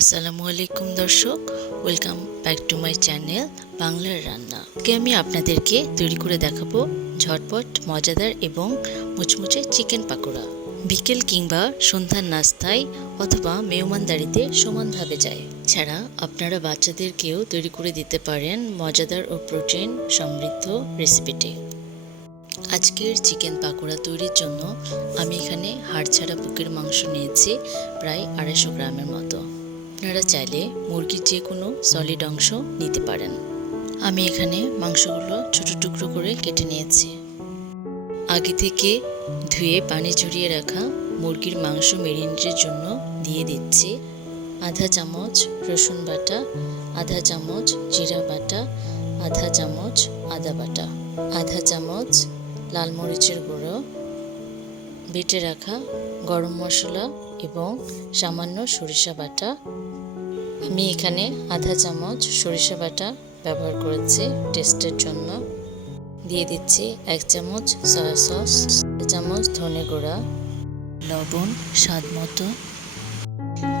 আসসালামু আলাইকুম দর্শক welcome back to my channel বাংলার রান্না। আজকে আমি আপনাদেরকে তৈরি করে দেখাবো ঝটপট, মজাদার এবং মুচমুচে চিকেন পাকোড়া। বিকেল কিংবা সন্ধ্যার নাস্তায় অথবা মেহমানদারিতে সমানভাবে যায়। ছাড়া আপনারা বাচ্চাদেরকেও তৈরি করে দিতে পারেন মজাদার ও প্রোটিন সমৃদ্ধ রেসিপিটি আজকের চিকেন পাকোড়া তৈরির জন্য আমি এখানে হাড় ছাড়া বুকের মাংস নিয়েছি, প্রায় আড়াইশো গ্রামের মতো। আপনারা চাইলে মুরগির যে কোনো সলিড অংশ নিতে পারেন। আমি এখানে মাংসগুলো ছোট টুকরো করে কেটে নিয়েছি। আগে থেকে ধুয়ে পানি ঝরিয়ে রাখা মুরগির মাংস মেরিনেটের জন্য দিয়ে দিচ্ছি। আধা চামচ রসুন বাটা, আধা চামচ জিরা বাটা, আধা চামচ আদা বাটা, আধা চামচ লাল মরিচের গুঁড়ো, বেটে রাখা গরম মশলা এবং সামান্য সরিষা বাটা। আমি এখানে আধা চামচ সরিষা বাটা ব্যবহার করেছি টেস্টের জন্য। দিয়ে দিচ্ছি এক চামচ সয়া সস চামচ ধনে গুঁড়া, লবণ, স্বাদ মতো,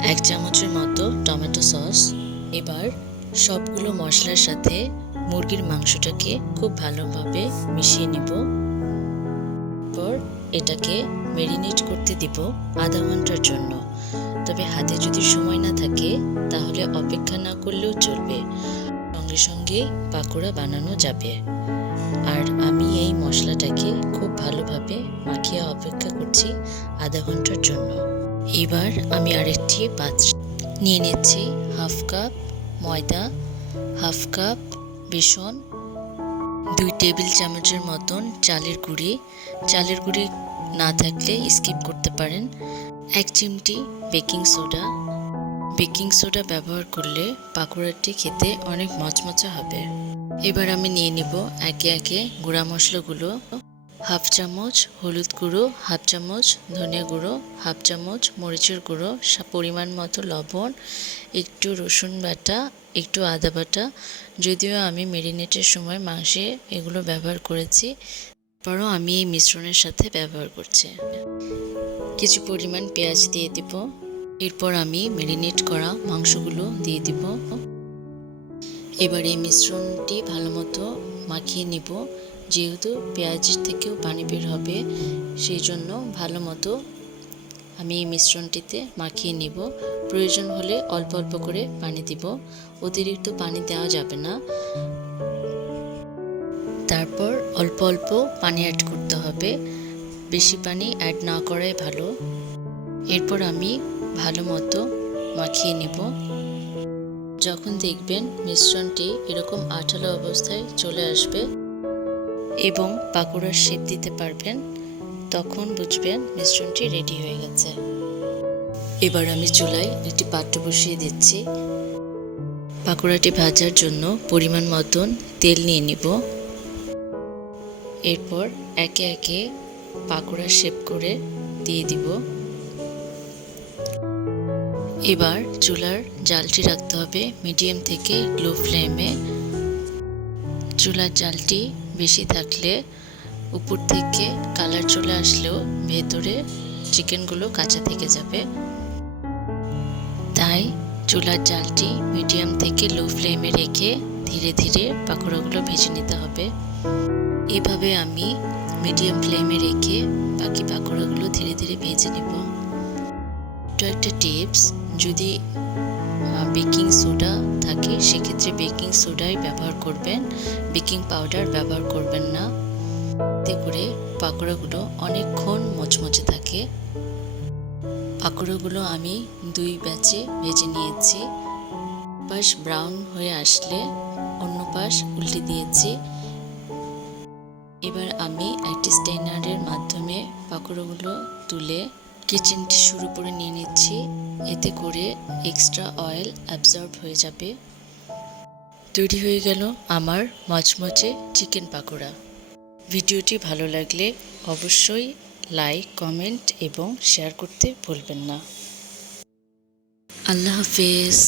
এক চামচের মতো টমেটো সস। এবার সবগুলো মশলার সাথে মুরগির মাংসটাকে খুব ভালোভাবে মিশিয়ে নেব। এটাকে মেরিনেট করতে দিব আধা ঘণ্টার জন্য। তবে হাতে যদি সময় না থাকে, তাহলে অপেক্ষা না করলেও চলবে। সঙ্গে সঙ্গে পাকোড়া বানানো যাবে। আর আমি এই মশলাটাকে খুব ভালোভাবে মাখিয়ে অপেক্ষা করছি আধা ঘণ্টার জন্য। এবার আমি আরেকটি পাত্র নিয়ে নিচ্ছি হাফ কাপ ময়দা, হাফ কাপ বেসন দুই টেবিল চামচের মতন চালের গুঁড়ি। চালের গুঁড়ি না থাকলে স্কিপ করতে পারেন। এক চিমটি বেকিং সোডা। বেকিং সোডা ব্যবহার করলে পাকোড়াটি খেতে অনেক মচমচা হবে। এবার আমি নিয়ে নিব একে একে গুঁড়া মশলাগুলো। হাফ চামচ হলুদ গুঁড়ো, হাফ চামচ ধনিয়া গুঁড়ো, হাফ চামচ মরিচের গুঁড়ো পরিমাণ মতো লবণ, একটু রসুন বাটা, একটু আদা বাটা। যদিও আমি মেরিনেটের সময় মাংসে এগুলো ব্যবহার করেছি, তারপরও আমি এই মিশ্রণের সাথে ব্যবহার করছি। কিছু পরিমাণ পেঁয়াজ দিয়ে দিব। এরপর আমি মেরিনেট করা মাংসগুলো দিয়ে দিব। এবার এই মিশ্রণটি ভালো মতো মাখিয়ে নিব। যেহেতু পেঁয়াজের থেকেও পানি বের হবে, সেই জন্য ভালো মতো আমি এই মিশ্রণটিতে মাখিয়ে নিব। প্রয়োজন হলে অল্প অল্প করে পানি দিব। অতিরিক্ত পানি দেওয়া যাবে না। তারপর অল্প অল্প পানি অ্যাড করতে হবে। বেশি পানি অ্যাড না করাই ভালো। এরপর আমি ভালো মতো মাখিয়ে নেব। যখন দেখবেন মিশ্রণটি এরকম আঠালো অবস্থায় চলে আসবে এবং পাকোড়ার শেপ দিতে পারবেন, তখন বুঝবেন মিশ্রণটি রেডি হয়ে গেছে। এবার আমি চুলায় একটি পাত্র বসিয়ে দিচ্ছি। পাকোড়াটি ভাজার জন্য পরিমাণ মতন তেল নিয়ে নিব। এরপর একে একে পাকোড়া শেপ করে দিয়ে দিব। এবার চুলার জালটি রাখতে হবে মিডিয়াম থেকে লো ফ্লেমে। চুলার জালটি বেশি থাকলে উপর থেকে কালার চলে আসলেও ভেতরে চিকেনগুলো কাঁচা থেকে যাবে। তাই চুলার জালটি মিডিয়াম থেকে লো ফ্লেমে রেখে ধীরে ধীরে পাকোড়াগুলো ভেজে নিতে হবে। এভাবে আমি মিডিয়াম ফ্লেমে রেখে বাকি পাকোড়াগুলো ধীরে ধীরে ভেজে নেব। তো একটা টিপস, যদি বেকিং সোডা থাকে, সেক্ষেত্রে বেকিং সোডাই ব্যবহার করবেন। বেকিং পাউডার ব্যবহার করবেন না। এতে করে পাকোড়াগুলো অনেকক্ষণ মচমচে থাকে। পাকোড়াগুলো আমি দুই ব্যাচে ভেজে নিয়েছি। পাশ ব্রাউন হয়ে আসলে অন্য পাশ উল্টে দিয়েছি। এবার আমি একটি স্টেনারের মাধ্যমে পাকোড়াগুলো তুলে কিচেন শুরু করে নিয়ে নিচ্ছি। এতে করে এক্সট্রা অয়েল অ্যাবজর্ব হয়ে যাবে। তৈরি হয়ে গেল আমার মচমচে চিকেন পাকোড়া। ভিডিওটি ভালো লাগলে অবশ্যই লাইক, কমেন্ট এবং শেয়ার করতে ভুলবেন না। আল্লাহ হাফেজ।